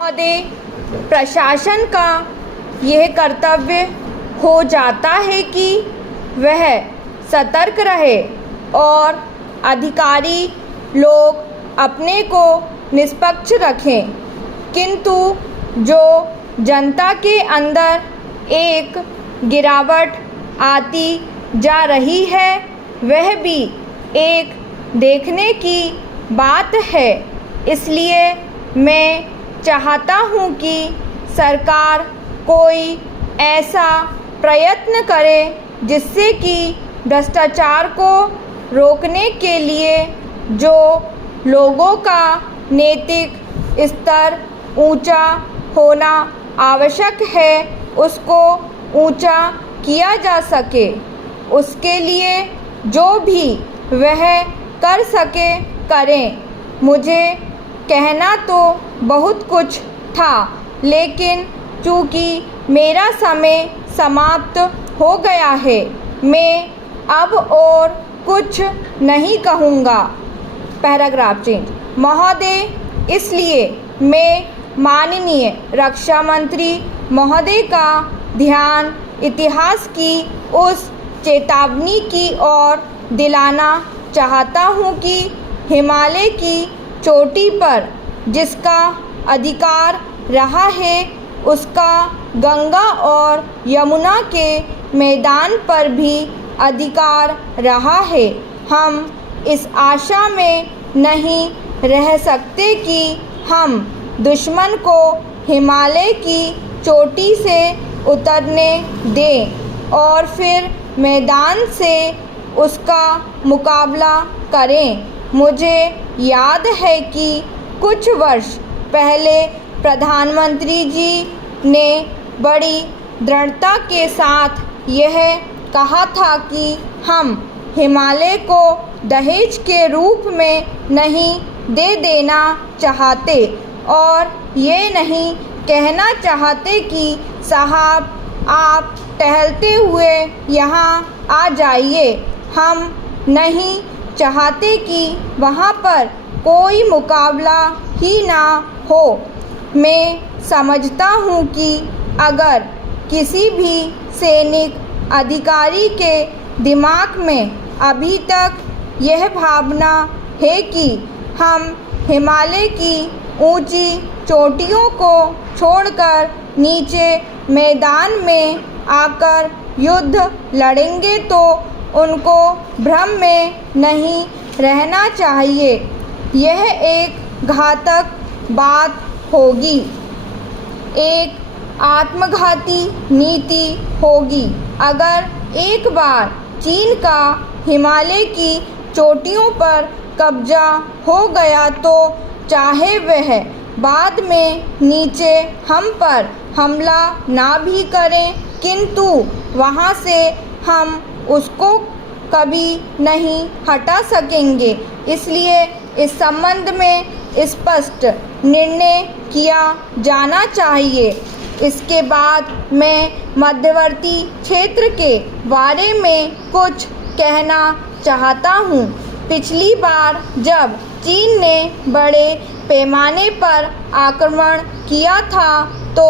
महोदय, प्रशासन का यह कर्तव्य हो जाता है कि वह सतर्क रहे और अधिकारी लोग अपने को निष्पक्ष रखें, किंतु जो जनता के अंदर एक गिरावट आती जा रही है वह भी एक देखने की बात है। इसलिए मैं चाहता हूँ कि सरकार कोई ऐसा प्रयत्न करे जिससे कि भ्रष्टाचार को रोकने के लिए जो लोगों का नैतिक स्तर ऊंचा होना आवश्यक है उसको ऊंचा किया जा सके। उसके लिए जो भी वह कर सके करें। मुझे कहना तो बहुत कुछ था, लेकिन चूँकि मेरा समय समाप्त हो गया है, मैं अब और कुछ नहीं कहूँगा। Paragraph change. महोदय, इसलिए मैं माननीय रक्षा मंत्री महोदय का ध्यान इतिहास की उस चेतावनी की ओर दिलाना चाहता हूँ कि हिमालय की चोटी पर जिसका अधिकार रहा है उसका गंगा और यमुना के मैदान पर भी अधिकार रहा है। हम इस आशा में नहीं रह सकते कि हम दुश्मन को हिमालय की चोटी से उतरने दें और फिर मैदान से उसका मुकाबला करें। मुझे याद है कि कुछ वर्ष पहले प्रधानमंत्री जी ने बड़ी दृढ़ता के साथ यह कहा था कि हम हिमालय को दहेज के रूप में नहीं दे देना चाहते और ये नहीं कहना चाहते कि साहब आप टहलते हुए यहाँ आ जाइए। हम नहीं चाहते कि वहाँ पर कोई मुकाबला ही ना हो। मैं समझता हूँ कि अगर किसी भी सैनिक अधिकारी के दिमाग में अभी तक यह भावना है कि हम हिमालय की ऊंची चोटियों को छोड़कर नीचे मैदान में आकर युद्ध लड़ेंगे तो उनको भ्रम में नहीं रहना चाहिए। यह एक घातक बात होगी, एक आत्मघाती नीति होगी। अगर एक बार चीन का हिमालय की चोटियों पर कब्जा हो गया तो चाहे वह बाद में नीचे हम पर हमला ना भी करें, किंतु वहाँ से हम उसको कभी नहीं हटा सकेंगे। इसलिए इस संबंध में स्पष्ट निर्णय किया जाना चाहिए। इसके बाद मैं मध्यवर्ती क्षेत्र के बारे में कुछ कहना चाहता हूँ। पिछली बार जब चीन ने बड़े पैमाने पर आक्रमण किया था तो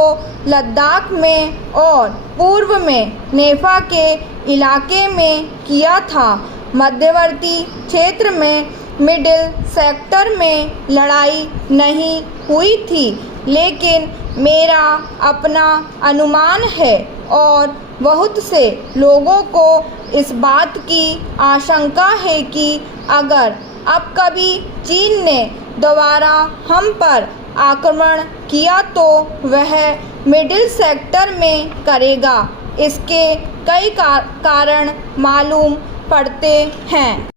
लद्दाख में और पूर्व में नेफा के इलाके में किया था। मध्यवर्ती क्षेत्र में मिडिल सेक्टर में लड़ाई नहीं हुई थी, लेकिन मेरा अपना अनुमान है और बहुत से लोगों को इस बात की आशंका है कि अगर अब कभी चीन ने दोबारा हम पर आक्रमण किया तो वह मिडिल सेक्टर में करेगा। इसके कई कारण मालूम पड़ते हैं।